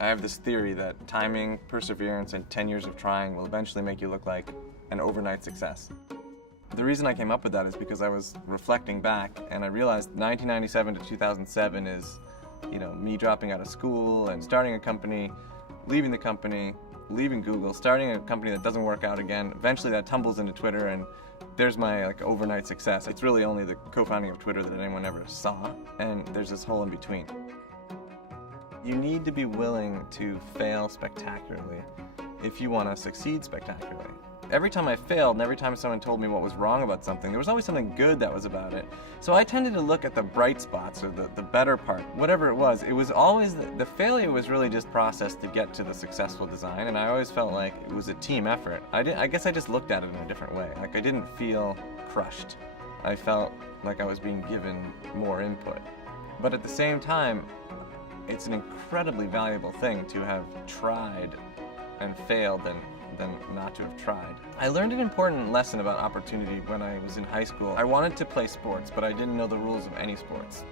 I have this theory that timing, perseverance, and 10 years of trying will eventually make you look like an overnight success. The reason I came up with that is because I was reflecting back and I realized 1997 to 2007 is, me dropping out of school and starting a company, leaving the company, leaving Google, starting a company that doesn't work out again. Eventually that tumbles into Twitter and there's my overnight success. It's really only the co-founding of Twitter that anyone ever saw, and there's this hole in between. You need to be willing to fail spectacularly if you want to succeed spectacularly. Every time I failed and every time someone told me what was wrong about something, there was always something good that was about it. So I tended to look at the bright spots or the better part, whatever it was. It was always, the failure was really just process to get to the successful design, and I always felt like it was a team effort. I guess I just looked at it in a different way. Like, I didn't feel crushed. I felt like I was being given more input. But at the same time, it's an incredibly valuable thing to have tried and failed than not to have tried. I learned an important lesson about opportunity when I was in high school. I wanted to play sports, but I didn't know the rules of any sports.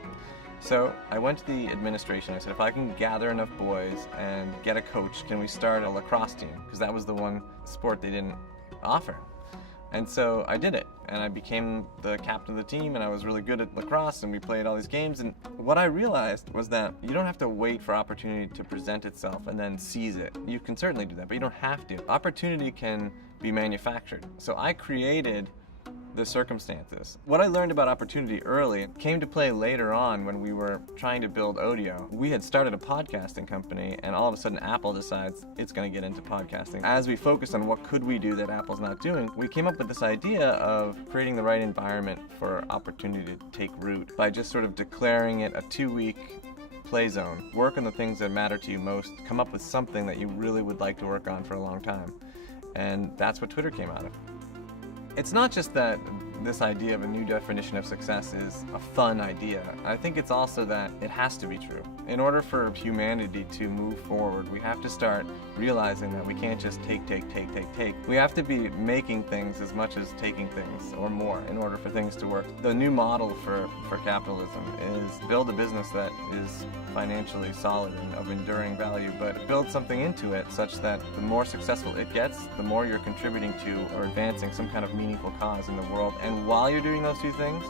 So I went to the administration. I said, if I can gather enough boys and get a coach, can we start a lacrosse team? Because that was the one sport they didn't offer. And so I did it, and I became the captain of the team, and I was really good at lacrosse, and we played all these games. And what I realized was that you don't have to wait for opportunity to present itself and then seize it. You can certainly do that, but you don't have to. Opportunity can be manufactured. So I created the circumstances. What I learned about opportunity early came to play later on when we were trying to build Odeo. We had started a podcasting company, and all of a sudden Apple decides it's going to get into podcasting. As we focused on what could we do that Apple's not doing, we came up with this idea of creating the right environment for opportunity to take root by just sort of declaring it a 2-week play zone. Work on the things that matter to you most. Come up with something that you really would like to work on for a long time. And that's what Twitter came out of. It's not just that this idea of a new definition of success is a fun idea. I think it's also that it has to be true. In order for humanity to move forward, we have to start realizing that we can't just take. We have to be making things as much as taking things, or more, in order for things to work. The new model for capitalism is build a business that is financially solid and of enduring value, but build something into it such that the more successful it gets, the more you're contributing to or advancing some kind of meaningful cause in the world. And while you're doing those two things,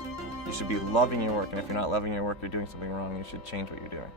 you should be loving your work. And if you're not loving your work, you're doing something wrong. You should change what you're doing.